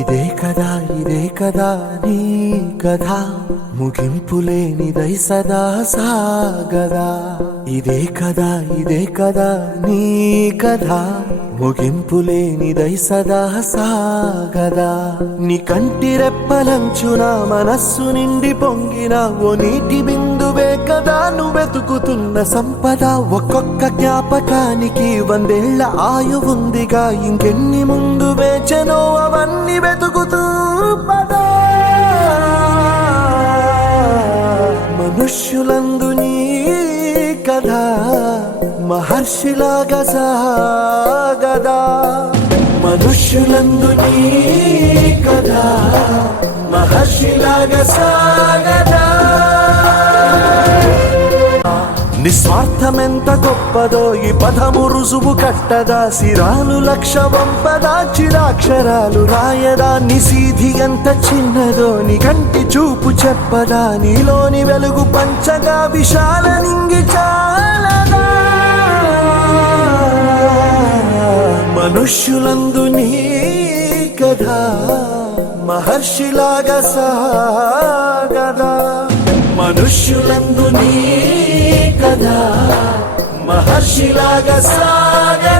ఇదే కదా నీ కథ, ముగింపులేనిదై సదా సాగదా. ఇదే కదా నీ కథ, ముగింపులేనిదై సదా సాగదా. నీ కంటి రెప్పలంచున మనస్సు నిండి పొంగిన ఓ నీటి బిందువే కదా నువ్వెతుకుతున్న సంపద. ఒక్కొక్క జ్ఞాపకానికి 100 ఏళ్ల ఆయువుందిగా, ఇంకెన్ని ముందు వేచనో అవన్నీ వెతుకుతూ పదా. మనుష్యులందు నీ కథ మహర్షిలాగా సాగదా. మనుష్యులందు నీ కథ మహర్షిలాగా సాగదా. నిస్వార్థమెంత గొప్పదో ఈ పదము రుజువు కట్టదా. సిరాలు 1,00,000 వంపదా, చిరాక్షరాలు రాయదా. నిశీధి ఎంత చిన్నదో నీ కంటి చూపు చెప్పదా. నీలోని వెలుగు పంచగా విశాల నింగి చాలదా. మనుష్యులందు నీ కథ మహర్షిలాగా సాగదా. మనుష్యులందు నీ కథ మహర్షిలాగా సాగదా.